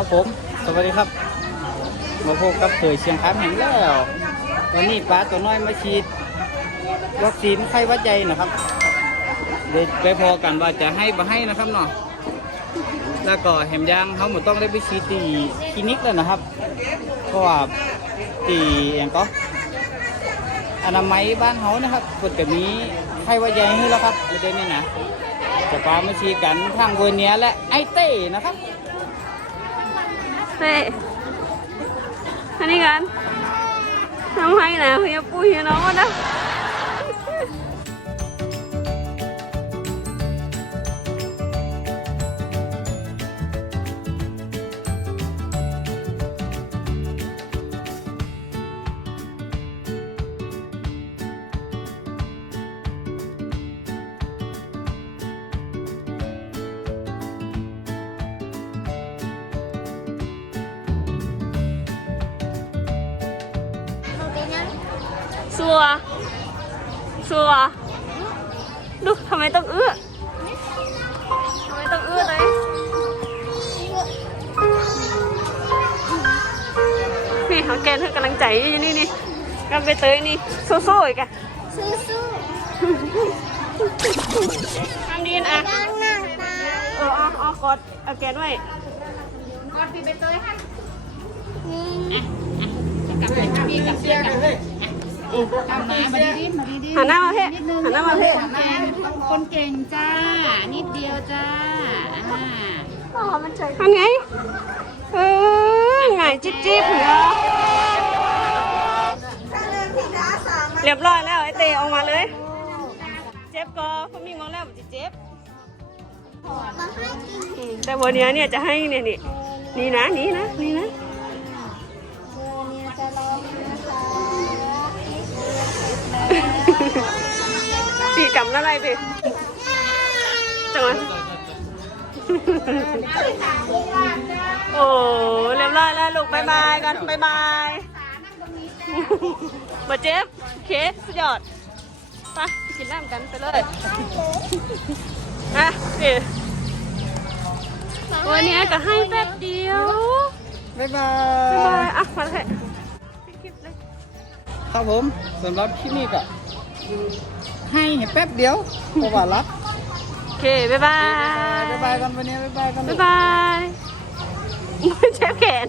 ครับผม สวัสดีครับมาพบกับเผยเชียงคานแห่งแล้ววันนี้ป้าตัวน้อยมาฉีดวัคซีนไข้หวัดใหญ่นะครับเดี๋ยวไปพอกันว่าจะให้บ่ให้นะครับเนาะแล้วก็แหมยางเขาหมดต้องได้ไปฉีดที่คลินิกแล้วนะครับเพราะว่าที่อย่างก็อนามัยบ้านเขานะครับกดแบบนี้ไข้หวัดใหญ่ให้แล้วครับไม่ได้นี่นะจะพามาฉีดกันทางเวเนียและไอเต้นะครับ เฮ้ยอันนี้กันทำให้นะเฮียปุ้ยเฮียน้องก็นะ สัวสัวดูทำไมต้องอื้อทำไมต้องอื้อเลยนี่เขาแกนให้กำลังใจอยู่นี่นี่กันไปเตยนี่สู้ๆอีกอะสู้สู้ทำดีนะตั้งหน้าตาเออเอาเอากดเอาแกนไว้นี่ หันหน้ามาเพ่หันหน้ามาเพ่คนเก่งจ้า นิดเดียวจ้าอ่าทำไง เออไงจิ๊บจิ๊บเหรอเรียบร้อยแล้วไอเตออกมาเลย เจ็บก็เพราะมีมองแล้วมันจะเจ็บมาให้กินอืมแต่วันนี้เนี่ยจะให้เนี่ยนี่นี่นะนี่นะนี่นะ อะไรปีจังหวะโอ้เรียบร้อยแล้วลูกบายบายกันบายบายมาเจ็บโอเคสุดยอดไปกินน้ำกันไปเลยอะนี่วันนี้ก็ให้แป๊บเดียวบ๊ายบาบายบายยอะมาเลยปิดคลิปเลยครับผมสำหรับคลิปนี้ก็ ให้แป๊บเดียวเพราะว่ารับโอเคบายบาย บ๊ายบายกันวันนี้บ๊ายบายกันลูบ๊าก ยบายไม่ใช่แขน